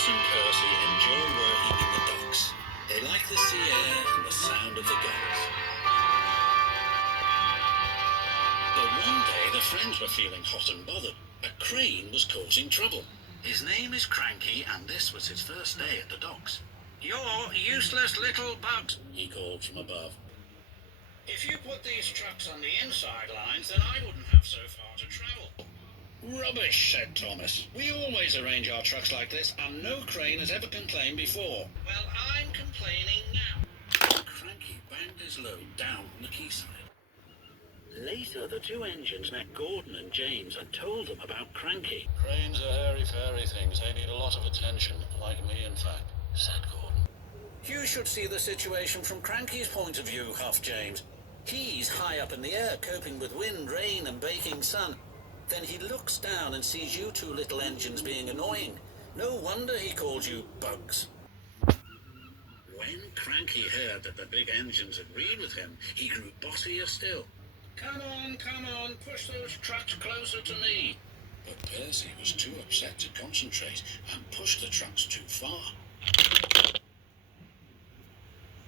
Thomas and Percy enjoy working in the docks. They like the sea air and the sound of the gulls. But one day the friends were feeling hot and bothered. A crane was causing trouble. His name is Cranky, and this was his first day at the docks. "You're useless little bugs," he called from above. "If you put these trucks on the inside lines, then I wouldn't have so far to travel." "Rubbish," said Thomas. "We always arrange our trucks like this, and no crane has ever complained before." "Well, I'm complaining now." Cranky banged his load down on the quayside. Later, the two engines met Gordon and James and told them about Cranky. "Cranes are hairy-fairy things. They need a lot of attention, like me, in fact," said Gordon. "You should see the situation from Cranky's point of view," huffed James. "He's high up in the air, coping with wind, rain, and baking sun. Then he looks down and sees you two little engines being annoying. No wonder he called you bugs." When Cranky heard that the big engines agreed with him, he grew bossier still. Come on, push those trucks closer to me." But Percy was too upset to concentrate and pushed the trucks too far.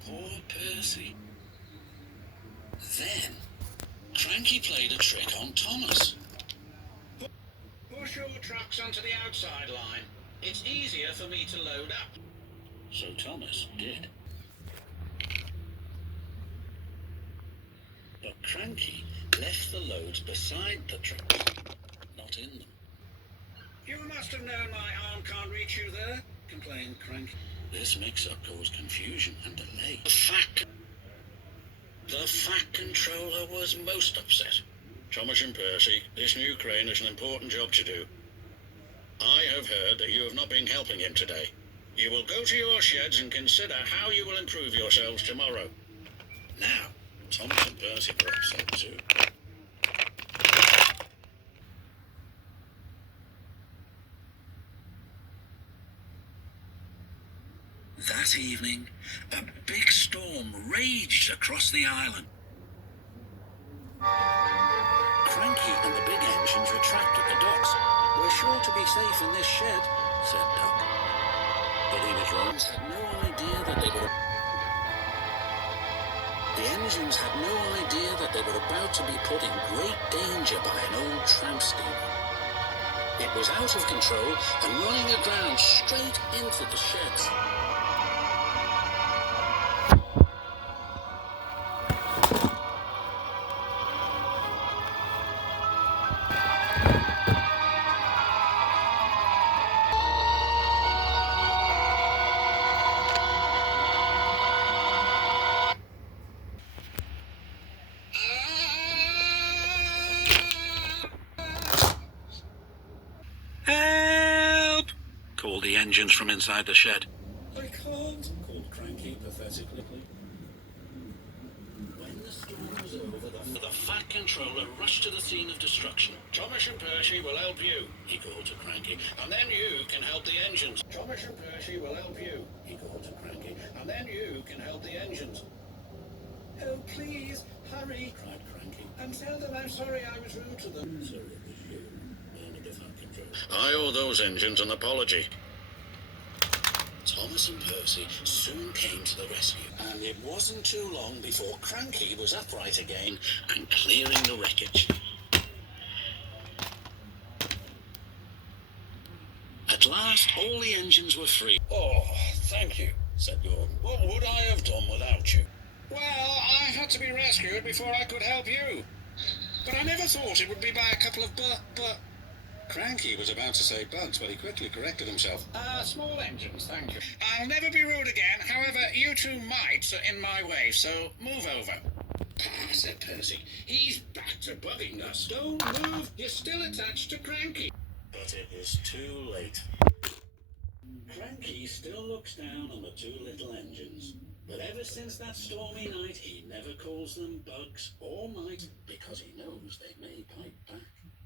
Poor Percy. Then, Cranky played a trick on Thomas. "Push your trucks onto the outside line. It's easier for me to load up." So Thomas did. But Cranky left the loads beside the trucks, not in them. "You must have known my arm can't reach you there," complained Cranky. This mix-up caused confusion and delay. The Fat Controller was most upset. "Thomas and Percy, this new crane has an important job to do. I have heard that you have not been helping him today. You will go to your sheds and consider how you will improve yourselves tomorrow." Now, Thomas and Percy were upset too. That evening, a big storm raged across the island. Cranky and the big engines were trapped at the docks. "We're sure to be safe in this shed," said Duck. But he was wrong. The engines had no idea that they were about to be put in great danger by an old tramp steamer. It was out of control and running aground straight into the sheds. "Help!" called the engines from inside the shed. "I can't," called Cranky pathetically. When the storm was over, the Fat Controller rushed to the scene of destruction. "Thomas and Percy will help you," he called to Cranky, "and then you can help the engines." "Thomas and Percy will help you," he called to Cranky, "and then you can help the engines." "Oh, please, hurry," cried Cranky, "and tell them I'm sorry I was rude to them." "So it was you," murmured the Fat Controller. "I owe those engines an apology." Thomas and Percy soon came to the rescue, and it wasn't too long before Cranky was upright again and clearing the wreckage. At last, all the engines were free. "Oh, thank you," said Gordon. "What would I have done without you?" "Well, I had to be rescued before I could help you. But I never thought it would be by a couple of Cranky was about to say bugs, but he quickly corrected himself. Small engines, thank you. I'll never be rude again. However, you two mites are in my way, so move over." Said Percy. "He's back to bugging us. Don't move. You're still attached to Cranky." But it was too late. Cranky still looks down on the two little engines. But ever since that stormy night, he never calls them bugs or mite, because he knows they may bite back.